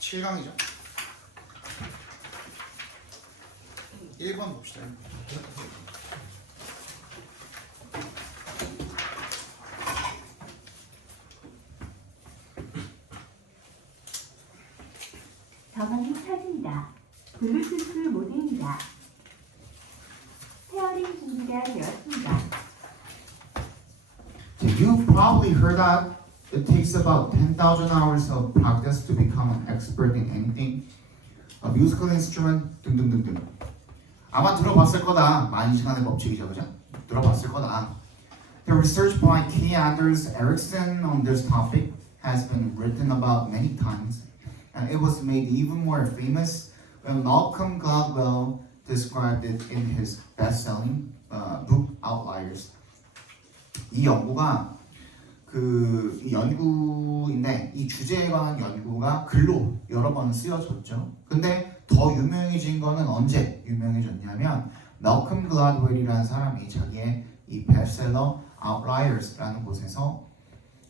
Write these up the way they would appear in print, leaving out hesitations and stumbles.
7강이죠. 1번 봅시다. 전원이 켜진다. 블루투스 모드입니다. 페어링 준비가 되었습니다. You probably heard that it takes about 10,000 hours of practice to become an expert in anything, a musical instrument 등등등등. 아마 들어봤을 거다. 많은 시간의 법칙이죠, 그죠? 들어봤을 거다. The research by K. Anders Ericsson on this topic has been written about many times, and it was made even more famous when Malcolm Gladwell described it in his best-selling book Outliers. 이 연구가 이 연구인데 이 주제에 관한 연구가 글로 여러 번 쓰여졌죠. 근데 더 유명해진 거는 언제 유명해졌냐면 malcolm gladwell이라는 사람이 자기의 이 베스트셀러 Outliers라는 곳에서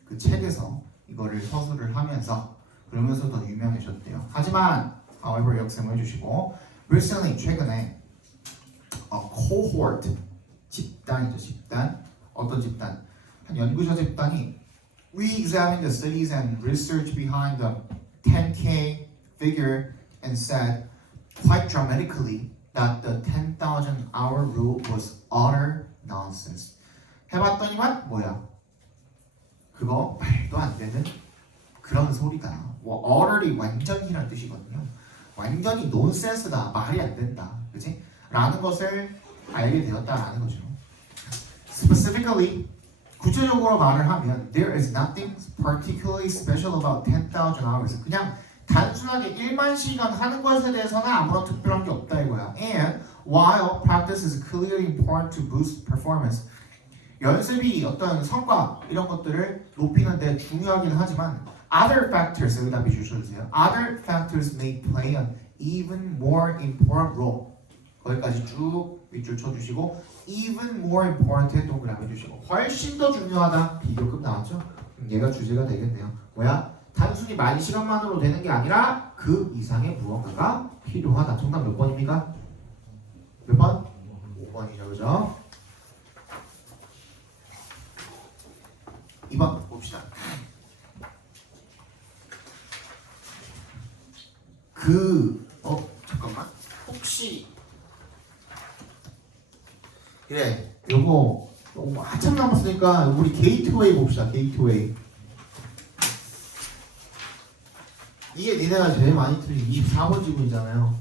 그 책에서 이거를 서술을 하면서 그러면서 더 유명해졌대요. 하지만 however 역sem을 해주시고 recently 최근에 a cohort 집단이죠. 집단 어떤 집단? 한 연구자 집단이 re-examined the studies and research behind the 10K figure and said quite dramatically that the 10,000 hour rule was utter nonsense. 해봤더니만 뭐야? 그거 말도 안 되는 그런 소리다. utterly 완전히란 뜻이거든요. 완전히 논센스다. 말이 안 된다. 그치? 라는 것을 알게 되었다라는 거죠. Specifically, 구체적으로 말을 하면 there is nothing particularly special about 10,000 hours. 그냥 단순하게 1만 시간 하는 것에 대해서는 아무런 특별한 게 없다 이거야. And while practice is clearly important to boost performance, 연습이 어떤 성과 이런 것들을 높이는 데 중요하긴 하지만 other factors 여기다 비주셔주세요. Other factors may play an even more important role. 거기까지 쭉 밑줄 쳐주시고 even more important에 동그라미 해주시고 훨씬 더 중요하다 비교급 나왔죠? 얘가 주제가 되겠네요. 뭐야? 단순히 많은 시간만으로 되는 게 아니라 그 이상의 무언가가 필요하다. 정답 몇 번입니까? 몇 번? 5번이죠. 그죠? 2번 봅시다. 잠깐만. 혹시 그래, 요거 한참 남았으니까 우리 게이트웨이 봅시다. 게이트웨이. 이게 니네가 제일 많이 틀린 24번 지문이잖아요.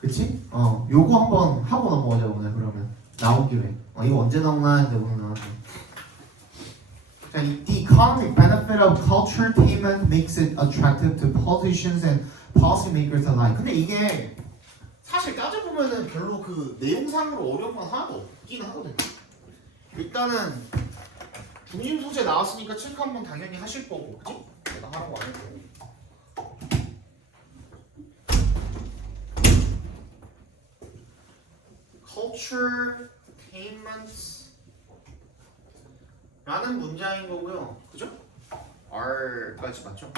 그치? 요거 한번 하고 넘어가자 오늘 그러면 나온 김에. 이거 언제 나오나 했는데 오늘 나왔네. 자, the economic benefit of culturetainment makes it attractive to politicians and policymakers alike. 근데 이게 사실 따져보면은 별로 그 내용상으로 어려운 건 하나도 없긴 하거든요. 일단은 중심 소재 나왔으니까 체크 한번 당연히 하실 거고, 그치? 내가 하라고 안 해도. Culturetainment 라는 문장인 거고요. 그죠? R까지 맞죠?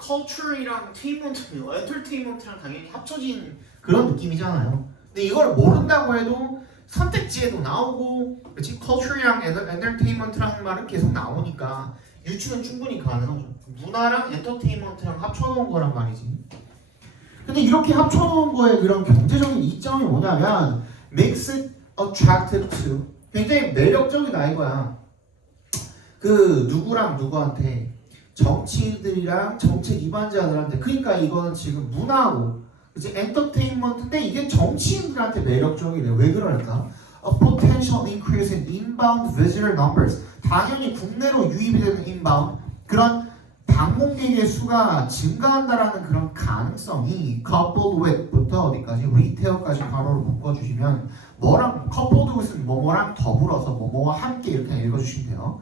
culture이랑 entertainment랑 당연히 합쳐진 그런 느낌이잖아요. 근데 이걸 모른다고 해도 선택지에도 나오고, 그렇지? culture이랑 entertainment라는 말은 계속 나오니까 유추는 충분히 가능하죠. 문화랑 entertainment랑 합쳐놓은 거란 말이지. 근데 이렇게 합쳐놓은 거에 그런 경제적인 이점이 뭐냐면 makes it attractive to 굉장히 매력적이다 이거야. 그 누구랑 누구한테 정치인들이랑 정책 이반자들한테 그러니까 이거는 지금 문화고 그치 엔터테인먼트인데 이게 정치인들한테 매력적이네. 왜 그럴까? A potential increase in inbound visitor numbers. 당연히 국내로 유입이 되는 inbound 그런 방문객의 수가 증가한다라는 그런 가능성이 coupled with부터 어디까지 리테어까지 가로로 묶어주시면 뭐랑 coupled with은 뭐뭐랑 더불어서 뭐뭐와 함께 이렇게 읽어주시면 돼요.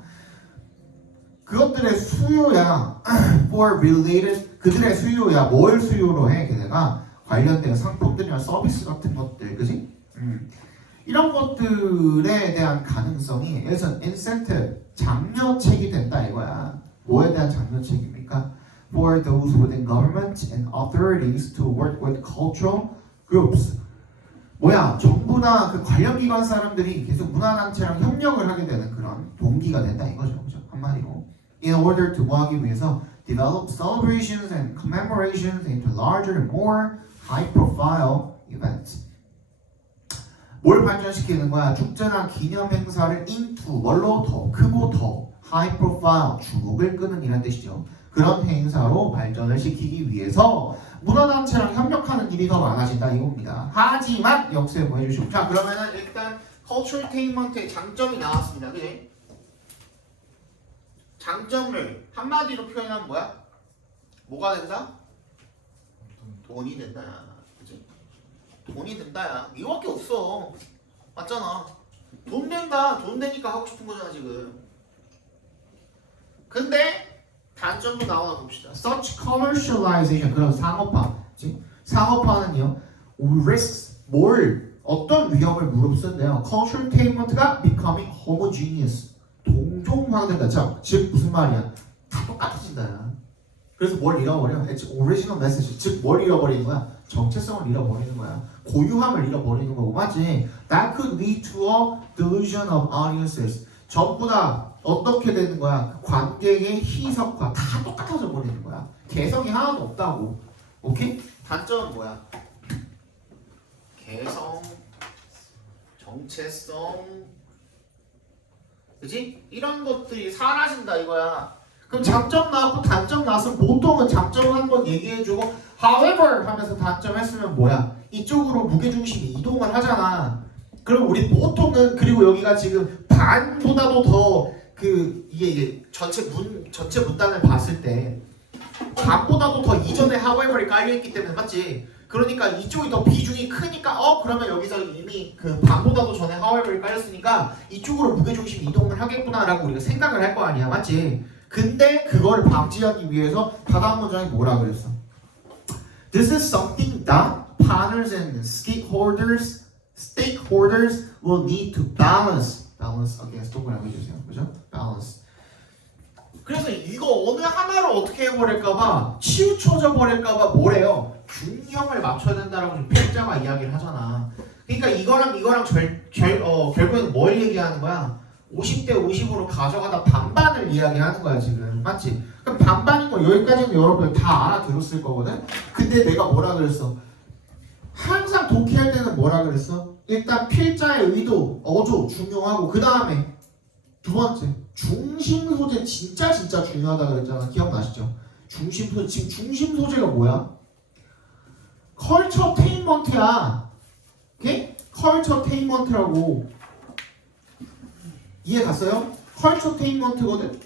그것들의 수요야 for related 그들의 수요야 뭘 수요로 해 걔네가 관련된 상품들이나 서비스 같은 것들 그지? 이런 것들에 대한 가능성이 그래서 incentive 장려책이 된다 이거야. 뭐에 대한 장려책입니까? For those within government and authorities to work with cultural groups. 뭐야, 정부나 그 관련 기관 사람들이 계속 문화단체랑 협력을 하게 되는 그런 동기가 된다 이거죠, 그죠? 한마디로. In order to 뭐하기 위해서 develop celebrations and commemorations into larger and more high-profile events. 뭘 발전시키는 거야? 축제나 기념 행사를 into 뭘로 더 크고 더 high-profile 주목을 끄는 이란 뜻이죠. 그런 행사로 발전을 시키기 위해서 문화단체랑 협력하는 일이 더 많아진다 이겁니다. 하지만 역세 뭐 해주시고 자 그러면은 일단 culturaltainment의 장점이 나왔습니다. 그지? 장점을 한마디로 표현하면 뭐야? 뭐가 된다? 돈이 된다. 그지? 돈이 된다야. 이거밖에 없어. 맞잖아. 돈 된다. 돈 되니까 하고 싶은 거잖아 지금. 근데 단점도 나오나 봅시다. Such commercialization 그럼 상업화. 그치? 상업화는요. risks 어떤 위험을 무릅쓴대요. culturaltainment가 becoming homogeneous. 동종화된다. 자, 즉 무슨 말이야? 다 똑같아진다. 그래서 뭘 잃어버려? It's original message. 즉 뭘 잃어버리는 거야? 정체성을 잃어버리는 거야. 고유함을 잃어버리는 거고 맞지? That could lead to a delusion of audiences. 전부 다 어떻게 되는 거야? 관객의 희석화 다 똑같아져 버리는 거야. 개성이 하나도 없다고. 오케이? 단점은 뭐야? 개성, 정체성, 그지? 이런 것들이 사라진다 이거야. 그럼 장점 나왔고 단점 나왔으면 보통은 장점 한번 얘기해주고 however 하면서 단점 했으면 뭐야? 이쪽으로 무게중심이 이동을 하잖아. 그럼 우리 보통은 그리고 여기가 지금 반보다도 더 이게 전체 문단을 봤을 때 반보다도 더 이전에 however이 깔려있기 때문에 맞지? 그러니까 이쪽이 더 비중이 크니까 그러면 여기서 이미 그 반보다도 전에 however이 깔렸으니까 이쪽으로 무게중심이 이동을 하겠구나라고 우리가 생각을 할 거 아니야 맞지? 근데 그걸 방지하기 위해서 다다음 문장에 뭐라 그랬어? This is something that partners and stakeholders will need to balance against 동그라미 해주세요. 그죠? balance. 그래서 이거 어느 하나를 어떻게 해버릴까봐 치우쳐져 버릴까봐 뭐래요? 균형을 맞춰야 된다라고 지금 필자가 이야기를 하잖아. 그러니까 이거랑 결국에는 뭘 얘기하는 거야? 50대 50으로 가져가다 반반을 이야기하는 거야 지금. 맞지? 그럼 반반인 거 여기까지는 여러분들 다 알아들었을 거거든? 근데 내가 뭐라 그랬어? 항상 독해할 때는 뭐라 그랬어? 일단 필자의 의도, 어조 중요하고 그 다음에 두 번째 중심 소재 진짜 중요하다 그랬잖아. 기억나시죠? 중심 소재. 지금 중심 소재가 뭐야? 컬처테인먼트야. 오케이? 컬처테인먼트라고 이해 갔어요? 컬처테인먼트거든.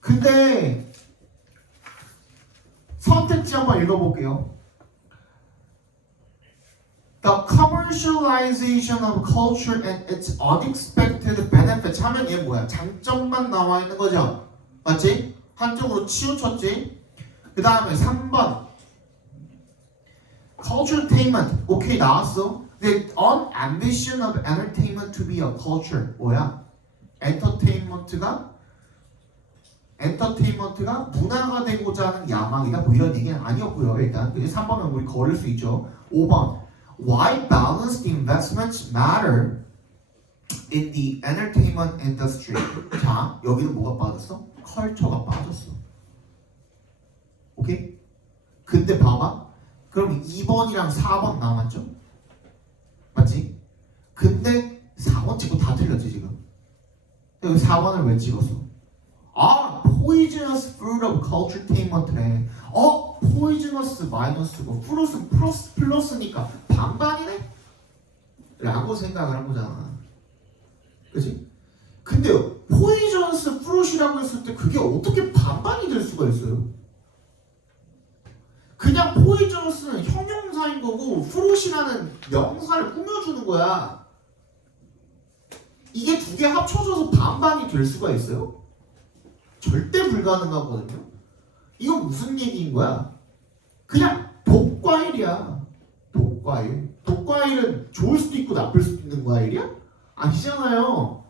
근데 선택지 한번 읽어볼게요. The commercialization of culture and its unexpected benefits 하면 얘 뭐야? 장점만 나와 있는 거죠? 맞지? 한쪽으로 치우쳤지? 그 다음에 3번 culturaltainment 오케이 나왔어? The unambition of entertainment to be a culture 뭐야? 엔터테인먼트가 문화가 되고자 하는 야망이다 뭐 이런 얘기는 아니었고요. 일단 그게 3번은 우리 걸을 수 있죠. 5번 Why balanced investments matter in the entertainment industry? 자, 여기는 뭐가 빠졌어? 컬처가 빠졌어. 오케이? 근데 봐봐. 그럼 2번이랑 4번 남았죠? 맞지? 근데 4번 찍고 다 틀렸지 지금. 여기 4번을 왜 찍었어? poisonous fruit of culturaltainment래. poisonous 마이너스고 fruit은 플러스니까 반반이네? 라고 생각을 한 거잖아. 그치? 근데 poisonous fruit이라고 했을 때 그게 어떻게 반반이 될 수가 있어요? 그냥 poisonous는 형용사인 거고 fruit이라는 명사를 꾸며주는 거야. 이게 두 개 합쳐져서 반반이 될 수가 있어요? 절대 불가능하거든요. 이건 무슨 얘기인 거야? 그냥 독과일이야. 독과일. 독과일은 좋을 수도 있고 나쁠 수도 있는 과일이야? 아니잖아요.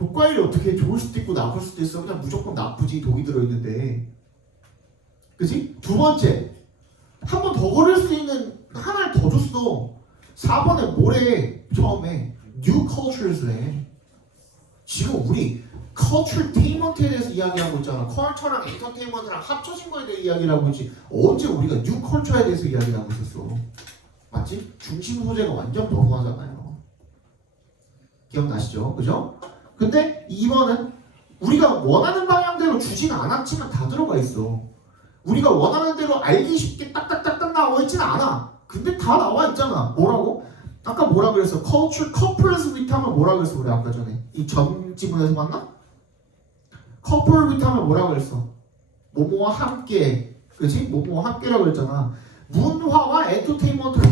독과일이 어떻게 좋을 수도 있고 나쁠 수도 있어. 그냥 무조건 나쁘지 독이 들어있는데. 그치? 두 번째, 한 번 더 걸릴 수 있는 하나를 더 줬어. 4번에 뭐래? 처음에 New Cultures래. 지금 우리 Culturetainment에 대해서 이야기하고 있잖아. Culture랑 Entertainment랑 합쳐진 거에 대해 이야기를 하고 있지. 언제 우리가 New Culture에 대해서 이야기를 하고 있었어? 맞지? 중심 소재가 완전 버거하잖아요. 기억나시죠? 그죠? 근데 2번은 우리가 원하는 방향대로 주진 않았지만 다 들어가 있어. 우리가 원하는 대로 알기 쉽게 딱딱딱딱 나와 있진 않아. 근데 다 나와 있잖아. 뭐라고? 아까 뭐라 그랬어? Culture, couples with 하면 뭐라 그랬어? 우리 아까 전에 이 전 지문에서 봤나? couple with 하면 뭐라 그랬어? 뭐뭐와 함께, 그치? 뭐뭐와 함께라고 그랬잖아. 문화와 엔터테인먼트가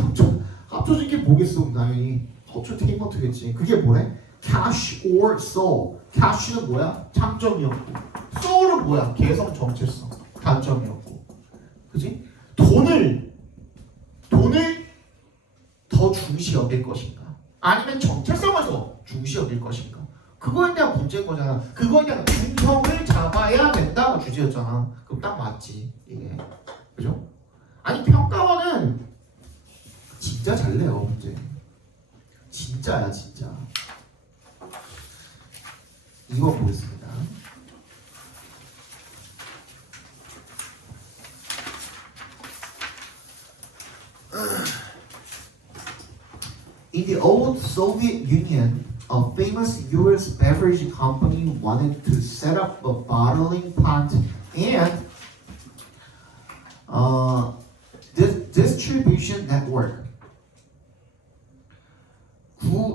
합쳐진 게 뭐겠어? 당연히 culturetainment겠지. 그게 뭐래? cash or soul. cash는 뭐야? 장점이었고, soul은 뭐야? 개성 정체성, 단점이었고, 그치? 돈을 더 중시 여길 것인가? 아니면 정체성을 더 중시 여길 것인가? 그거에 대한 문제인 거잖아. 그거에 대한 중성을 잡아야 된다가 주제였잖아. 그럼 딱 맞지 이게, 그죠? 아니 평가원은 진짜 잘 내요 문제. 진짜야 진짜. 2번 보겠습니다. In the old Soviet Union, a famous U.S. beverage company wanted to set up a bottling plant and distribution network.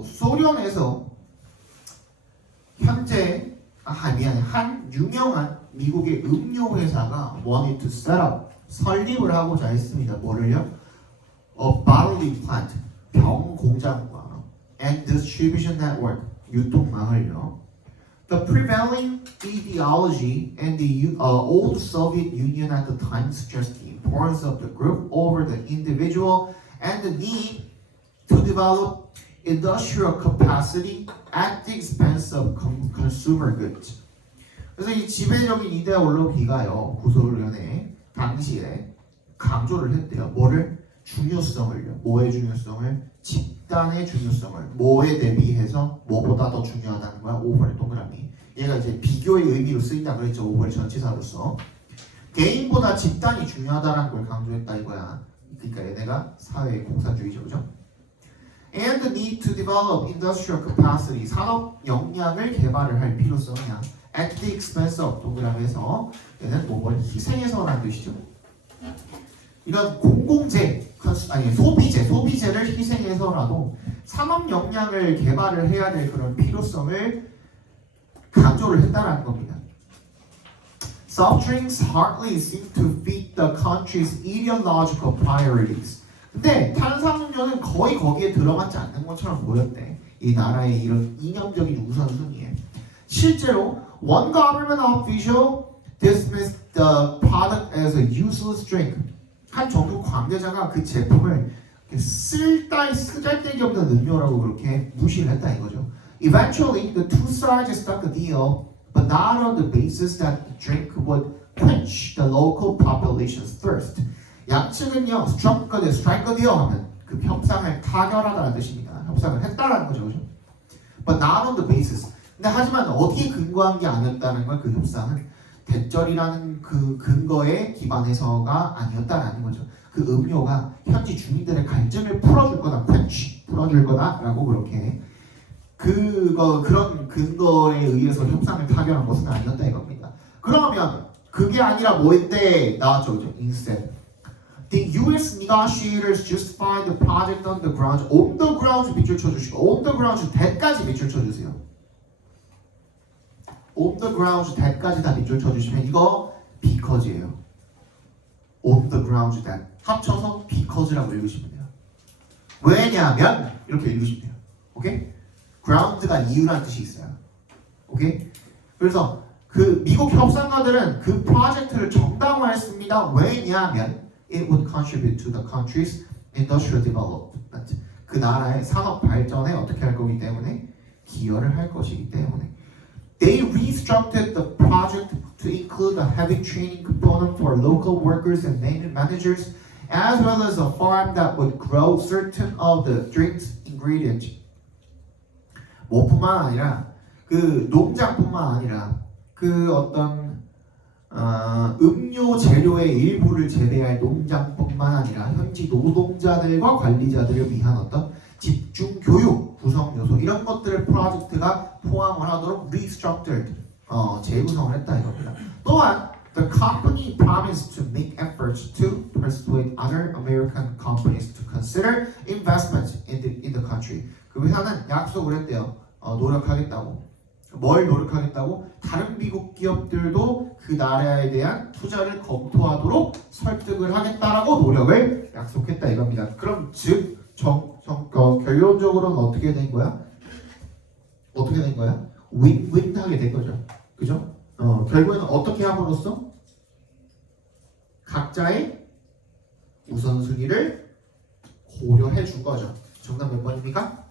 소련에서 현재 한 유명한 미국의 음료 회사가 wanted to set up, 설립을 하고자 했습니다. 뭐를요? A bottling plant, 병 공장과 and distribution network, 유통망을요. The prevailing ideology in the old Soviet Union at the time suggests the importance of the group over the individual and the need to develop industrial capacity at the expense of consumer goods. 그래서 이 지배적인 이데올로기가요, 구소련에 당시에 강조를 했대요. 뭐를? 중요성을요. 뭐의 중요성을? 집단의 중요성을. 뭐에 대비해서 뭐보다 더 중요하다는 거야. 5번의 동그라미. 얘가 이제 비교의 의미로 쓰인다 그랬죠. 5번의 전치사로서. 개인보다 집단이 중요하다는 걸 강조했다 이거야. 그러니까 얘네가 사회의 공산주의죠. 그죠? And the need to develop industrial capacity. 산업 역량을 개발을 할 필요성이야. At the expense of 동그라미에서 얘는 뭘 희생해서라는 뜻이죠. 이런 공공재, 소비재를 희생해서라도 산업 역량을 개발을 해야 될 그런 필요성을 강조를 했다라는 겁니다. Soft drinks hardly seem to fit the country's ideological priorities. 근데 탄산음료는 거의 거기에 들어맞지 않는 것처럼 보였대. 이 나라의 이런 이념적인 우선순위에. 실제로 one government official dismissed the product as a useless drink. 한 정부 관계자가 그 제품을 쓰잘데기 없는 음료라고 그렇게 무시를 했다 이거죠. Eventually, the two sides struck a deal, but not on the basis that the drink would quench the local population's thirst. 양측은요, struck a deal 하면 그 협상을 타결하다는 뜻입니다. 협상을 했다라는 거죠, 그죠? But not on the basis. 근데 하지만 어디에 근거한 게 아니었다는 걸 그 협상은 대절이라는 그 근거에 기반해서가 아니었다라는 거죠. 그 음료가 현지 주민들의 갈증을 풀어줄 거다, 풀어줄 거다라고 그렇게 그런 근거에 의해서 협상을 타결한 것은 아니었다 이겁니다. 그러면 그게 아니라 뭐인데 나왔죠, 그죠? Instead, the U.S. negotiators justified the project on the grounds. On the grounds 밑줄 쳐주시고, on the grounds that까지 밑줄 쳐주세요. On the grounds that까지 다 밑줄 쳐주시면 이거 because예요. On the grounds that 합쳐서 because라고 읽으시면 돼요. 왜냐면 이렇게 읽으시면 돼요. 오케이? ground가 이유라는 뜻이 있어요. 오케이? 그래서 그 미국 협상가들은 그 프로젝트를 정당화했습니다. 왜냐면 it would contribute to the country's industrial development. 그 나라의 산업 발전에 어떻게 할 거기 때문에 기여를 할 것이기 때문에. They restructured the project to include a heavy training component for local workers and managers, as well as a farm that would grow certain of the drinks ingredients. 뭐뿐만 아니라 그 농장뿐만 아니라 그 어떤 음료 재료의 일부를 재배할 농장뿐만 아니라 현지 노동자들과 관리자들을 위한 어떤 집중 교육 구성 요소 이런 것들을 프로젝트가 포함을 하도록 restructured 재구성을 했다 이겁니다. 또한 the company promised to make efforts to persuade other American companies to consider investments in the country. 그 회사는 약속을 했대요. 노력하겠다고. 뭘 노력하겠다고? 다른 미국 기업들도 그 나라에 대한 투자를 검토하도록 설득을 하겠다라고 노력을 약속했다 이겁니다. 그럼 즉 결론적으로는 어떻게 된 거야? 어떻게 된 거야? 윈윈 하게 된 거죠. 그죠? 결국에는 어떻게 함으로써 각자의 우선순위를 고려해 준 거죠. 정답 몇 번입니까?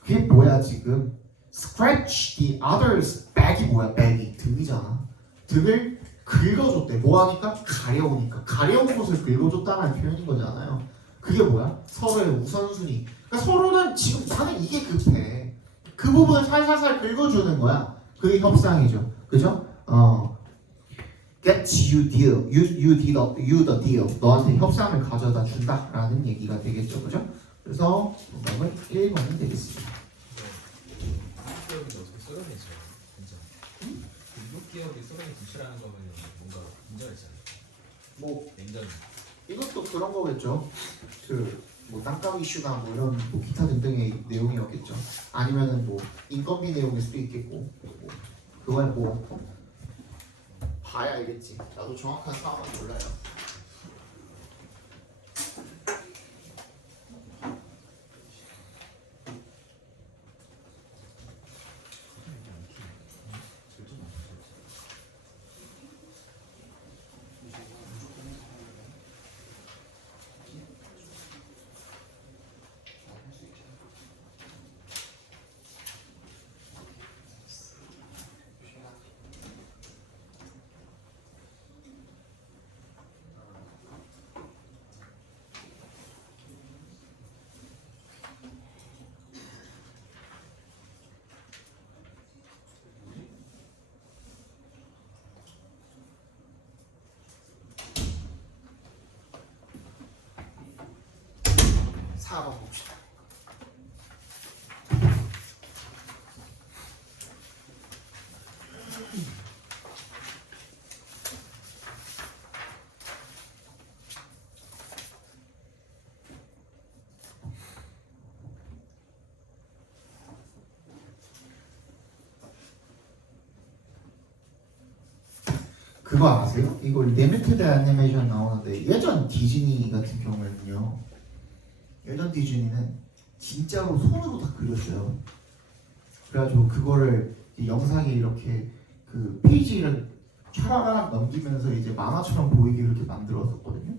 그게 뭐야 지금? Scratch the others back이 뭐야? back이 등이잖아. 등을 긁어줬대. 뭐하니까? 가려우니까. 가려운 곳을 긁어줬다는 표현인 거잖아요. 그게 뭐야? 서로의 우선순위. 그러니까 서로는 지금 나는 이게 급해. 그 부분을 살살살 긁어주는 거야. 그게 협상이죠. 그죠? Get you deal. You the deal. 너한테 협상을 가져다 준다라는 얘기가 되겠죠. 그죠? 그래서 정답은 1번이 되겠습니다. 기업이 어떻게 썰어내죠? 진짜. 미국 기업이 소련에 진출하는 거면 뭔가 인정했잖아요. 뭐 냉전. 이것도 그런 거겠죠. 뭐 땅값 이슈나 뭐 이런 뭐 기타 등등의 내용이었겠죠. 아니면은 뭐 인건비 내용일 수도 있겠고. 뭐 그건 뭐 봐야 알겠지. 나도 정확한 상황은 몰라요. 한번 봅시다. 그거 아세요? 이거 리미티드 애니메이션 나오는데 예전 디즈니 같은 경우에는요. 예전 디즈니는 진짜로 손으로 다 그렸어요. 그래가지고 그거를 영상에 이렇게 그 페이지를 촤라락 넘기면서 이제 만화처럼 보이게 그렇게 만들었었거든요.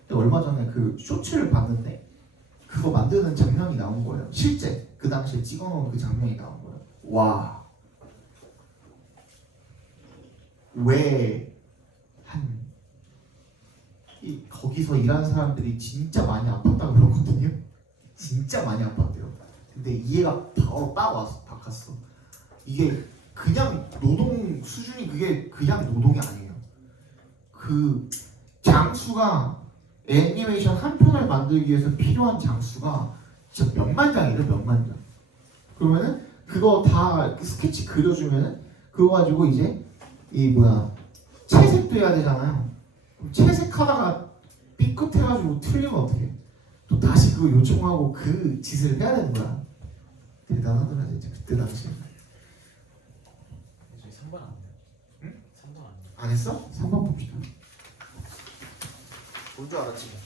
근데 얼마 전에 그 쇼츠를 봤는데 그거 만드는 장면이 나온 거예요. 실제 그 당시에 찍어놓은 그 장면이 나온 거예요. 와. 왜 거기서 일하는 사람들이 진짜 많이 아팠다고 그러거든요. 진짜 많이 아팠대요. 근데 이해가 바로 바꿨어. 이게 그냥 노동 수준이 그게 그냥 노동이 아니에요. 그 장수가 애니메이션 한 편을 만들기 위해서 필요한 장수가 진짜 몇만 장이래, 몇만 장. 그러면은 그거 다 스케치 그려주면은 그거 가지고 이제 채색도 해야 되잖아요. 채색하다가 삐끗해가지고 틀리면 어떡해? 또 다시 그거 요청하고 그 짓을 해야 되는 거야. 대단하더라 진짜 그때 당시에. 저희 3번 안 돼요? 응? 3번 안 돼요? 안 했어? 3번 봅시다. 볼 줄 알았지 뭐.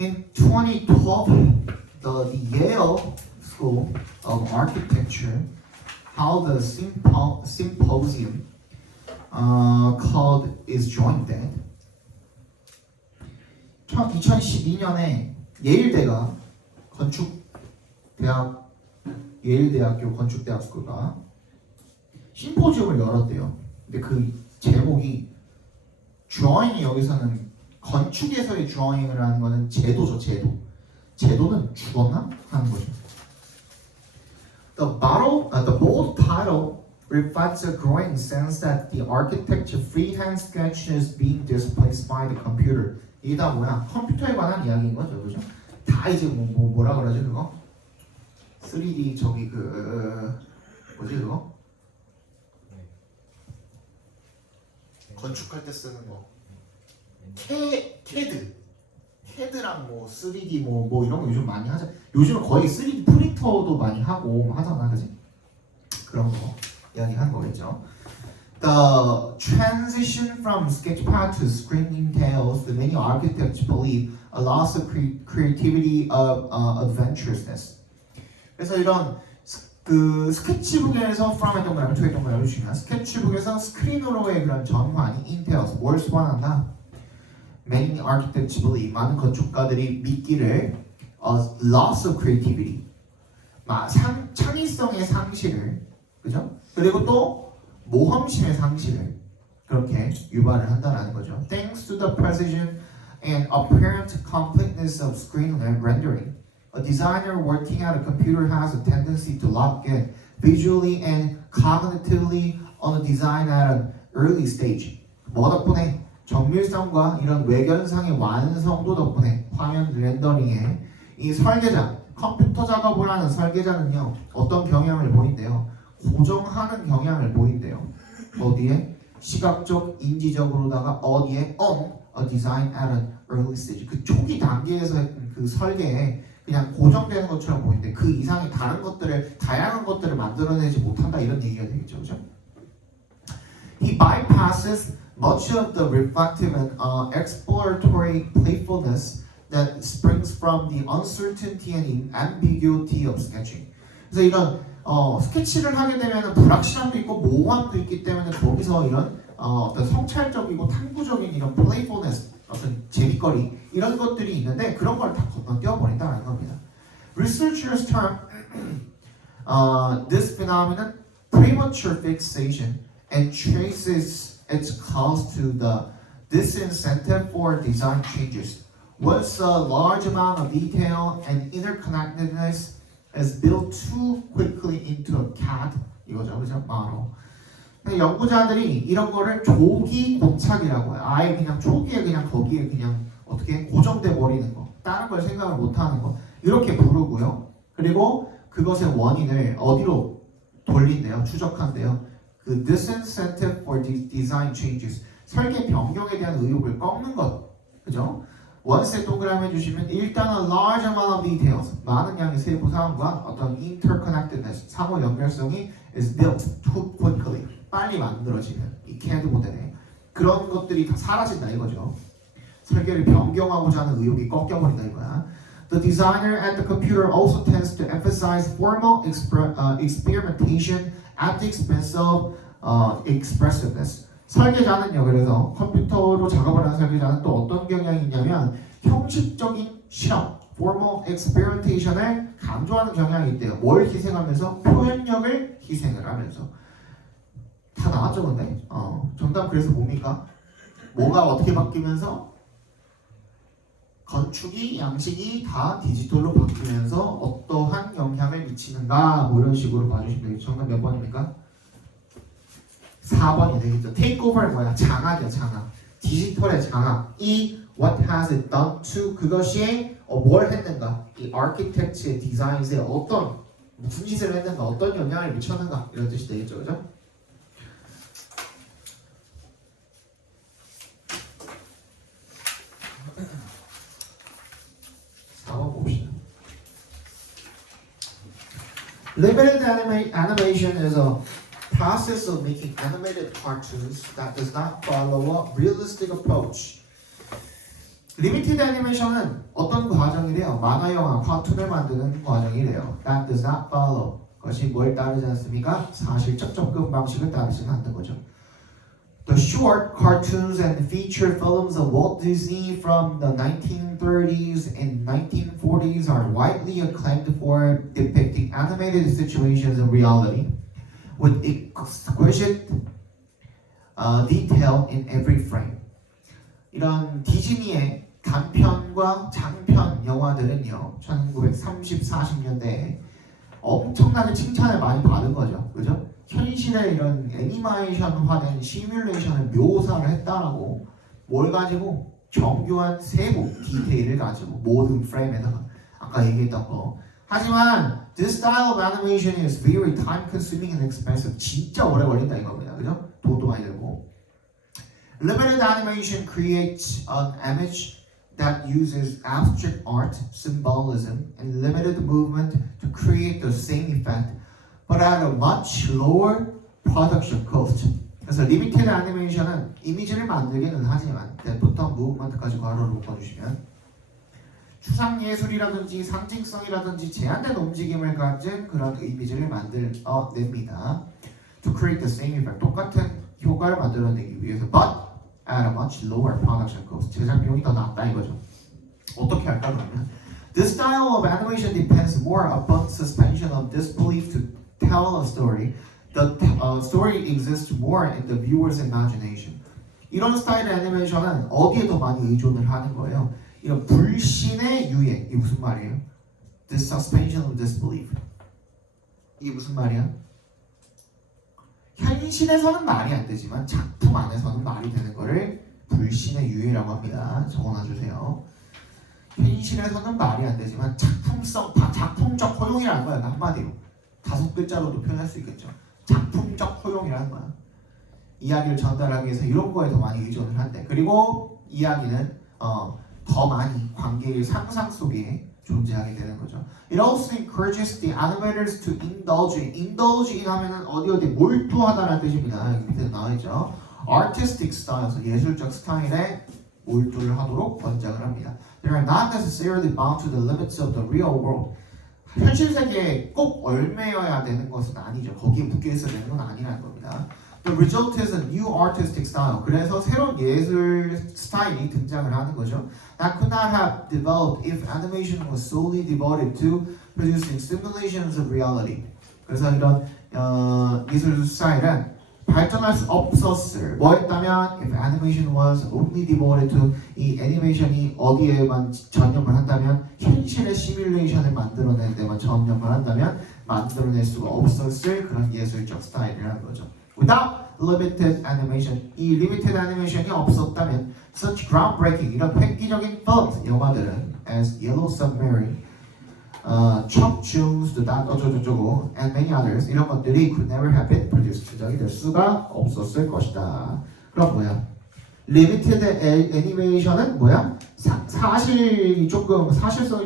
In 2012, the Yale School of Architecture held a symposium called "Is Drawing Dead?" 2012년에 예일대가 예일대학교 건축대학교가 심포지움을 열었대요. 근데 그 제목이 drawing이 여기서는 건축에서의 drawing을 하는 거는 제도죠, 제도. 제도는 죽었나? 하는 거죠. The bold title reflects a growing sense that the architecture freehand sketch is being displaced by the computer. 이게 다 뭐야? 컴퓨터에 관한 이야기인 거죠, 그죠? 다 이제 뭐라 그러지 그거? 3D 저기 뭐지 그거? 건축할 때 쓰는 거. 캐드랑 뭐 3D 뭐 이런 거 요즘 많이 하자. 요즘은 거의 3D 프린터도 많이 하고 하잖아, 그지? 그런 거 이야기하는 거겠죠. The transition from sketchpad to screen details, the many architects believe, allows the creativity of adventurousness. 그래서 이런 스케치북에서 from 동그라미, to 동그라미 중요한 스케치북에서 스크린으로의 그런 전환이 entails, 뭘 소환한다? Many architects believe, 많은 건축가들이 믿기를 loss of creativity, 창의성의 상실을, 그죠? 그리고 또 모험심의 상실을 그렇게 유발을 한다는 거죠. Thanks to the precision and apparent completeness of screen rendering, a designer working at a computer has a tendency to lock in visually and cognitively on a design at an early stage. 뭐 덕분에? 정밀성과 이런 외견상의 완성도 덕분에 화면 렌더링에 이 설계자, 컴퓨터 작업을 하는 설계자는요 어떤 경향을 보인대요? 고정하는 경향을 보인대요. 어디에? 시각적, 인지적으로다가 어디에? On a design at an early stage. 그 초기 단계에서 했던 그 설계에 그냥 고정되는 것처럼 보이는데 그 이상의 다른 것들을, 다양한 것들을 만들어내지 못한다 이런 얘기가 되겠죠, 그죠? He bypasses much of the reflective and exploratory playfulness that springs from the uncertainty and ambiguity of sketching. 그래서 이런 스케치를 하게 되면 불확실함도 있고 모호함도 있기 때문에 거기서 이런 어떤 성찰적이고 탐구적인 이런 playfulness, 어떤 재밌거리 이런 것들이 있는데 그런 걸 다 건너뛰어버린다는 겁니다. Researchers term this phenomenon premature fixation and traces its cause to the disincentive for design changes. Once a large amount of detail and interconnectedness is built too quickly into a CAD, 이거죠, 그죠? 바로. 연구자들이 이런 거를 조기 고착이라고 해요. 아예 그냥 초기에 그냥 거기에 그냥 어떻게 고정돼 버리는 거, 다른 걸 생각을 못 하는 거 이렇게 부르고요. 그리고 그것의 원인을 어디로 돌린대요? 추적한대요. 그 disincentive for design changes, 설계 변경에 대한 의욕을 꺾는 것, 그죠? 원세 동그라미 해주시면 일단 a large amount of details, 많은 양의 세부 사항과 어떤 interconnectedness, 상호 연결성이 is built too quickly, 빨리 만들어지는 이 CAD 모델에 그런 것들이 다 사라진다 이거죠. 설계를 변경하고자 하는 의욕이 꺾여버린다 이거야. The designer at the computer also tends to emphasize formal experimentation at the expense of expressiveness. 설계자는요, 그래서 컴퓨터로 작업을 하는 설계자는 또 어떤 경향이 있냐면 형식적인 실험, formal experimentation을 강조하는 경향이 있대요. 뭘 희생하면서? 표현력을 희생을 하면서. 다 나왔죠, 근데? 정답 그래서 뭡니까? 뭐가 어떻게 바뀌면서? 건축이, 양식이 다 디지털로 바뀌면서 어떠한 영향을 미치는가? 뭐 이런 식으로 봐주시면 되겠죠. 정답 몇 번입니까? 4번이 되겠죠. takeover는 뭐야? 장악이야, 장악. 디지털의 장악. 이 what has it done to, 그것이 뭘 했는가? 이 architect의 디자인에 어떤 무슨 짓을 했는가? 어떤 영향을 미쳤는가? 이런 뜻이 되겠죠, 그죠? Limited animation is a process of making animated cartoons that does not follow a realistic approach. 리미티드 애니메이션은 어떤 과정이래요? 만화, 영화, 카툰을 만드는 과정이래요. That does not follow. 그것이 뭘 따르지 않습니까? 사실적 접근 방식을 따르지는 않는 거죠. The short cartoons and feature films of Walt Disney from the 1930s and 1940s are widely acclaimed for depicting animated situations in reality with exquisite detail in every frame. 이런 디즈니의 단편과 장편 영화들은요, 1930, 40년대에 엄청나게 칭찬을 많이 받은 거죠. 그죠? 현실의 이런 애니메이션화된 시뮬레이션을 묘사를 했다라고 뭘 가지고 정교한 세부 디테일을 가지고 모든 프레임에다가 아까 얘기했던 거. 하지만 this style of animation is very time consuming and expensive. 진짜 오래 걸린다 이겁니다. 그죠? 돈도 많이 들고. Limited animation creates an image that uses abstract art, symbolism, and limited movement to create the same effect, but at a much lower production cost. 그래서 리미티드 애니메이션은 이미지를 만들기는 하지만 보통 무브먼트까지 괄호를 묶어주시면 추상 예술이라든지 상징성이라든지 제한된 움직임을 가진 그런 이미지를 만들어냅니다. To create the same effect. 똑같은 효과를 만들어내기 위해서, but at a much lower production cost. 제작 비용이 더 낮다 이거죠. 어떻게 할까 그러면? This style of animation depends more upon suspension of disbelief to tell a story. The story exists more in the viewer's imagination. 이런 스타일의 애니메이션은 어디에 더 많이 의존을 하는 거예요? 이런 불신의 유예. 이게 무슨 말이에요? The suspension of disbelief. 이게 무슨 말이야? 현실에서는 말이 안 되지만 작품 안에서는 말이 되는 거를 불신의 유예라고 합니다. 적어놔주세요. 현실에서는 말이 안 되지만 작품적 허용이라는 거야. 한마디로 5글자로도 표현할 수 있겠죠. 작품적 허용이라는 거야. 이야기를 전달하기 위해서 이런 거에 더 많이 의존을 한대. 그리고 이야기는 더 많이 관계의 상상 속에 존재하게 되는 거죠. It also encourages the animators to indulge in. indulge in 하면은 어디 몰두하다라는 뜻입니다. 여기 밑에 나와있죠. Artistic style, 예술적 스타일에 몰두를 하도록 권장을 합니다. They are not necessarily bound to the limits of the real world. 현실 세계에 꼭 얽매여야 되는 것은 아니죠. 거기에 묶여 있어야 되는 건 아니라는 겁니다. The result is a new artistic style. 그래서 새로운 예술 스타일이 등장을 하는 거죠. That could not have developed if animation was solely devoted to producing simulations of reality. 그래서 이런 예술 스타일은 발전할 수 없었을. 뭐였다면 if animation was only devoted to 이 애니메이션이 어디에만 전념을 한다면 현실의 시뮬레이션을 만들어낼 때만 전념을 한다면 만들어낼 수가 없었을 그런 예술적 스타일이라는 거죠. Without limited animation, 이 limited animation이 없었다면 such groundbreaking, 이런 획기적인 films, 영화들은 as Yellow Submarine, 척중스, 어쩌고저쩌고, and many others, 이런 것들이 could never have been produced, 제작이 될 수가 없었을 것이다. 그럼 뭐야? Limited animation은 뭐야? 사실성이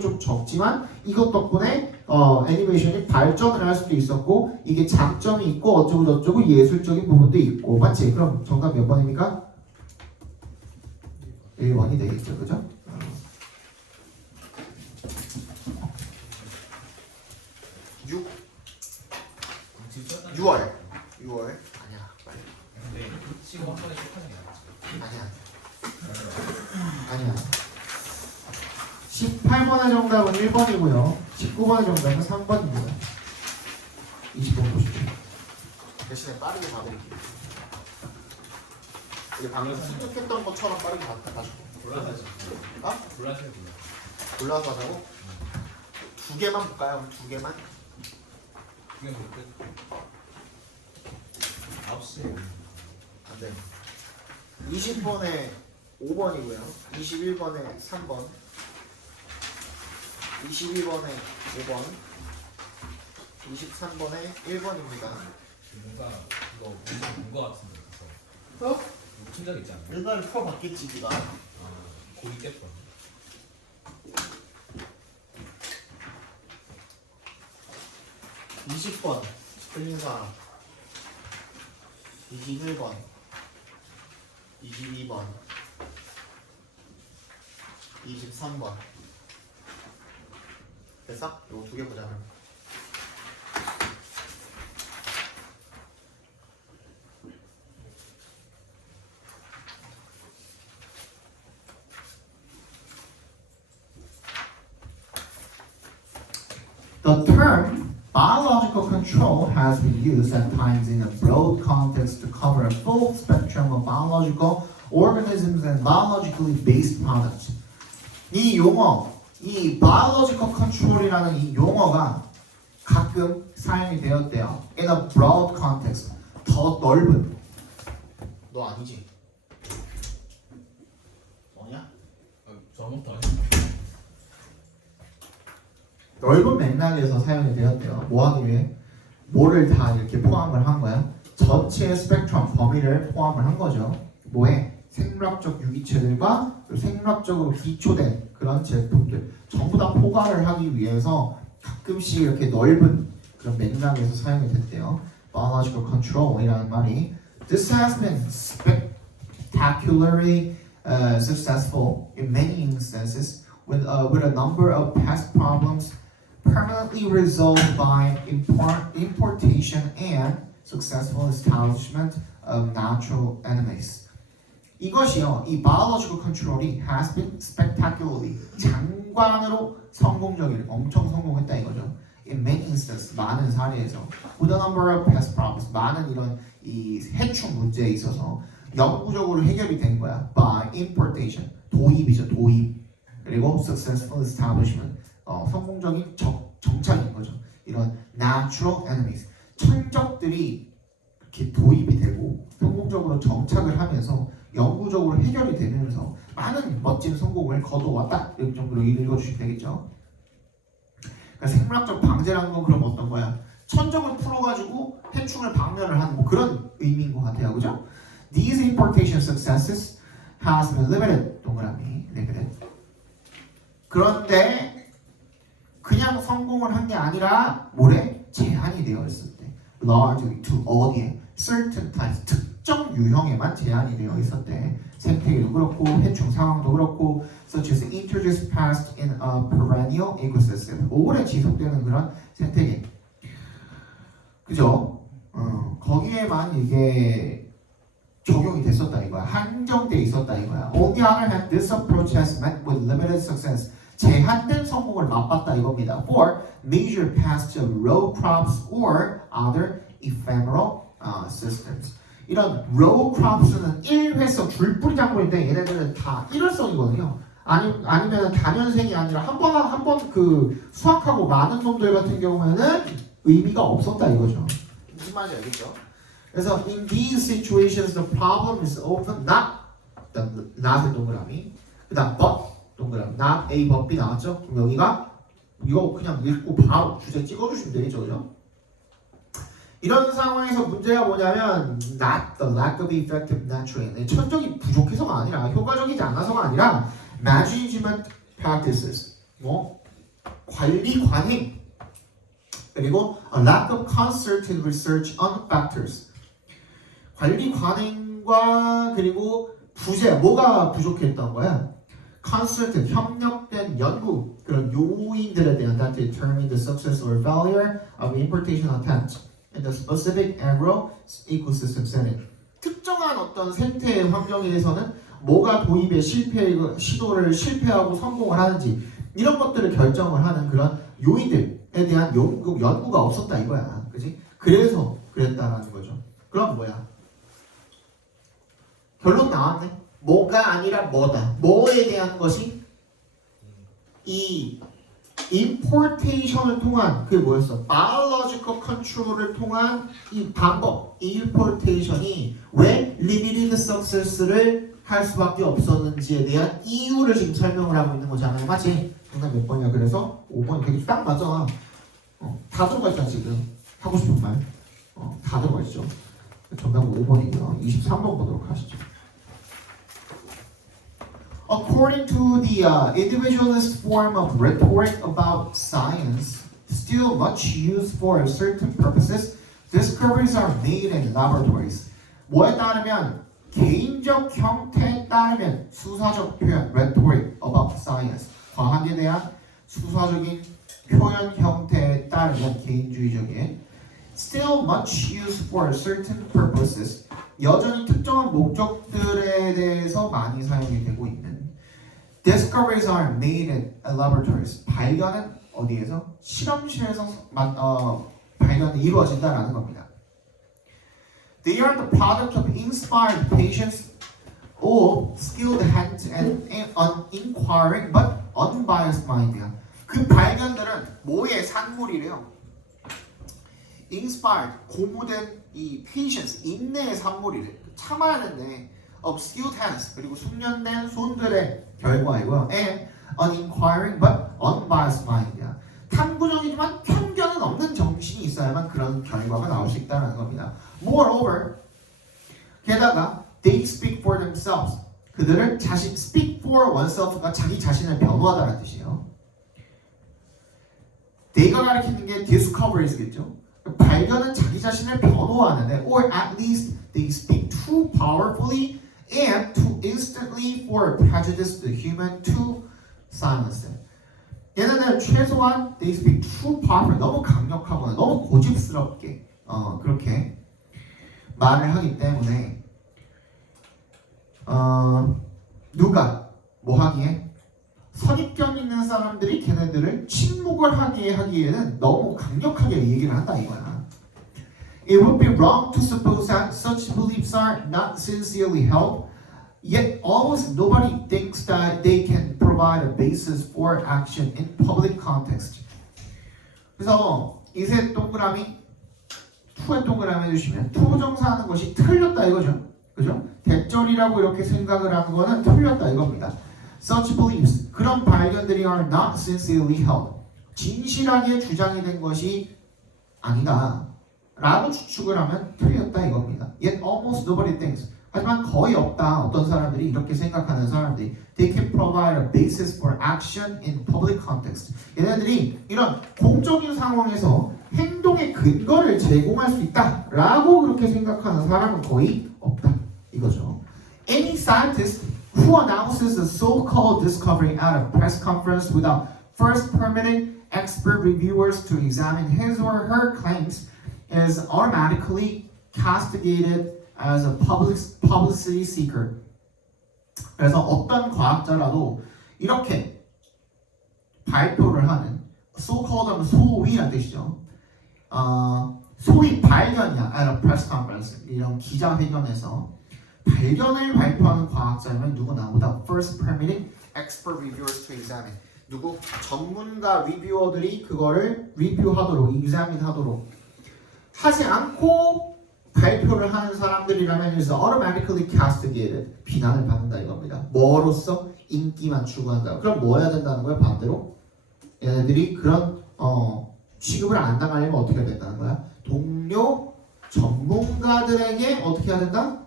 좀 적지만 이것 덕분에 애니메이션이 발전을 할 수도 있었고 이게 장점이 있고 어쩌고 저쩌고 예술적인 부분도 있고 맞지? 그럼 정답 몇 번입니까? 1번이 되겠죠, 그죠? 6월 아니야 빨리. 근데 지금 한 번에 시작하는 게 낫지. 아니야 18번의 정답은 1번이고요 19번의 정답은 3번입니다 20번 보십시오. 대신에 빠르게 봐드릴게요. 이게 방금 습득했던 것처럼 빠르게 봐주고. 골라서 하자. 아? 골라서 해. 골라서 하자고? 2개만 볼까요? 2개만? 그게 뭐 끝? 9시에 안돼. 20번에 5번이고요 21번에 3번 21번에 5번 23번에 1번입니다. 뭔가 이거 뭔가 본거 같은데. 어? 친 적 있지 않나? 옛날에 풀어봤겠지 니가. 고기 깼어. 20번 틀린 사람 21번 22번 23번. 됐어? 이거 두 개 보자. 그럼. The term biological control has been used at times in a broad context to cover a full spectrum of biological organisms and biologically based products. 이 용어, 이 biological control이라는 이 용어가 가끔 사용이 되었대요. In a broad context, 더 넓은. 너 아니지? 뭐냐? 저 아무것도 안 넓은 맥락에서 사용이 되었대요. 뭐 하기 위해? 뭐를 다 이렇게 포함을 한 거야? 전체 스펙트럼 범위를 포함을 한 거죠. 뭐에? 생물학적 유기체들과 생물학적으로 기초된 그런 제품들 전부 다 포괄을 하기 위해서 가끔씩 이렇게 넓은 그런 맥락에서 사용이 됐대요. Biological control이라는 말이 This has been spectacularly successful in many instances with a number of past problems permanently resolved by importation and successful establishment of natural enemies. 이것이요, 이 biological control이 has been spectacularly 장관으로 성공적이래, 엄청 성공했다 이거죠. In many instances, 많은 사례에서 with a number of past problems, 많은 이런 이 해충 문제에 있어서 영구적으로 해결이 된 거야. By importation, 도입이죠, 도입. 그리고 successful establishment, 성공적인 정착인 거죠. 이런 natural enemies, 천적들이 이렇게 도입이 되고 성공적으로 정착을 하면서 영구적으로 해결이 되면서 많은 멋진 성공을 거둬왔다. 이렇게 정도로 읽어주시면 되겠죠. 그러니까 생물학적 방제라는 건 그럼 어떤 거야? 천적을 풀어가지고 해충을 박멸을 하는 뭐 그런 의미인 것 같아요, 그죠? These importation successes has been limited. 동그라미 limited. 그런데 그냥 성공을 한 게 아니라 뭐래? 제한이 되어 있을 때 largely to 어디에? certain types, 특정 유형에만 제한이 되어 있었대. 생태계도 그렇고 해충 상황도 그렇고 such as introduced past in a perennial ecosystem, 오래 지속되는 그런 생태계, 그죠? 거기에만 이게 적용이 됐었다 이거야. 한정돼 있었다 이거야. On the other hand, this approach has met with limited success. 제한된 성공을 맛봤다 이겁니다. For major pests of row crops or other ephemeral systems. 이런 row crops는 일회성 줄뿌리 작물인데 얘네들은 다 일회성이거든요. 아니면 단연생이 아니라 한 번 그 수확하고 많은 놈들 같은 경우에는 의미가 없었다 이거죠. 무슨 말인지 알겠죠? 그래서 in these situations the problem is often not의 동그라미, 그다음 but 동그라미, not A but B 나왔죠? 그럼 여기가 이거 그냥 읽고 바로 주제 찍어주시면 되겠죠, 그죠? 이런 상황에서 문제가 뭐냐면 not the lack of effective natural, 천적이 부족해서가 아니라 효과적이지 않아서가 아니라 management practices, 뭐 관리 관행, 그리고 a lack of concerted research on factors. 관리 관행과 그리고 부재, 뭐가 부족했던 거야? concerted, 협력된 연구, 그런 요인들에 대한 that determine the success or failure of importation attempt in the specific agro ecosystem setting. 특정한 어떤 생태 환경에서는 뭐가 도입에 시도를 실패하고 성공을 하는지 이런 것들을 결정을 하는 그런 요인들에 대한 연구가 없었다 이거야, 그지? 그래서 그랬다라는 거죠. 그럼 뭐야? 결론 나왔네. 뭐가 아니라 뭐다. 뭐에 대한 것이 이 importation을 통한 그게 뭐였어? biological control을 통한 이 방법, 이 importation이 왜 limited success를 할 수밖에 없었는지에 대한 이유를 지금 설명을 하고 있는 거잖아요, 맞지? 정답 몇 번이야? 그래서 5번이 되게 딱 맞잖아. 다 들어가 있잖아 지금. 하고 싶은 말. 다 들어가 있죠. 정답은 5번이고요. 23번 보도록 하시죠. According to the individualist form of rhetoric about science, still much used for certain purposes, discoveries are made in laboratories. 뭐에 따르면 개인적 형태에 따르면 수사적 표현 rhetoric about science 과학에 대한 수사적인 표현 형태에 따르면 개인주의적인 still much used for certain purposes 여전히 특정한 목적들에 대해서 많이 사용이 되고 있는 discoveries are made in laboratories 발견은 어디에서? 실험실에서 발견이 이루어진다라는 겁니다. They are the product of inspired patience or skilled hands and an inquiring but unbiased mind이야. 그 발견들은 뭐의 산물이래요? Inspired, 고무된 이 patience, 인내의 산물이래. 참아야 된대. Of skilled hands, 그리고 숙련된 손들의 결과이고요. And an inquiring but unbiased mind이야. 탐구적이지만 편견은 없는 정신이 있어야만 그런 결과가 나올 수 있다는 겁니다. Moreover, 게다가 they speak for themselves. 그들은 speak for oneself가 자기 자신을 변호하다는 뜻이에요. they가 가리키는 게 discovery겠죠. 발견은 자기 자신을 변호하는데, or at least they speak too powerfully and too instantly for prejudiced human to silence them. 얘네는 최소한 they speak too powerful, 너무 강력하거나 너무 고집스럽게 그렇게 말을 하기 때문에 누가 뭐 하기에 선입견 있는 사람들이 걔네들을 침묵을 하기에는 너무 강력하게 얘기를 한다 이거야. It would be wrong to suppose that such beliefs are not sincerely held. Yet almost nobody thinks that they can provide a basis for action in public context. 그래서 이세 동그라미, 투의 동그라미 해주시면 투부정사하는 것이 틀렸다 이거죠. 그죠? 대절이라고 이렇게 생각을 하는 거는 틀렸다 이겁니다. Such beliefs, 그런 발견들이 are not sincerely held. 진실하게 주장이 된 것이 아니다. 라고 추측을 하면 틀렸다 이겁니다. Yet almost nobody thinks. 하지만 거의 없다. 어떤 사람들이 이렇게 생각하는 사람들이 They can provide a basis for action in public context. 얘네들이 이런 공적인 상황에서 행동의 근거를 제공할 수 있다. 라고 그렇게 생각하는 사람은 거의 없다. 이거죠. Any scientist who announces a so-called discovery at a press conference without first permitting expert reviewers to examine his or her claims is automatically castigated as a publicity seeker. 그래서 어떤 과학자라도 이렇게 발표를 하는 so-called 하면 소위란 뜻이죠. 소위 발견이야. at a press conference 이런 기자회견에서 발견을 발표하는 과학자면 누구나 without first permitting expert reviewers to examine. 누구 전문가 리뷰어들이 그거를 리뷰하도록, examine하도록 하지 않고 발표를 하는 사람들이라면 is automatically castigated. 비난을 받는다 이겁니다. 뭐로써? 인기만 추구한다. 그럼 뭐 해야 된다는 거야? 반대로 얘네들이 그런 취급을 안 당하려면 어떻게 해야 된다는 거야? 동료 전문가들에게 어떻게 해야 된다?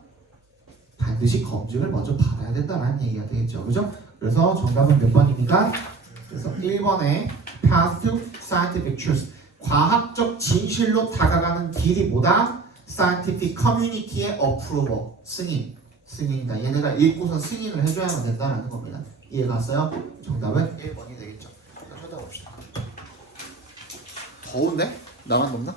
반드시 검증을 먼저 받아야 된다는 얘기가 되겠죠. 그죠? 그래서 정답은 몇 번입니까? 그래서 1번에 path to scientific truth. 과학적 진실로 다가가는 길이 뭐다? scientific community의 approval. 승인이다. 얘네가 읽고서 승인을 해줘야만 된다는 겁니다. 이해 갔어요? 정답은 1번이 되겠죠. 찾아봅시다. 더운데? 나만 덥나?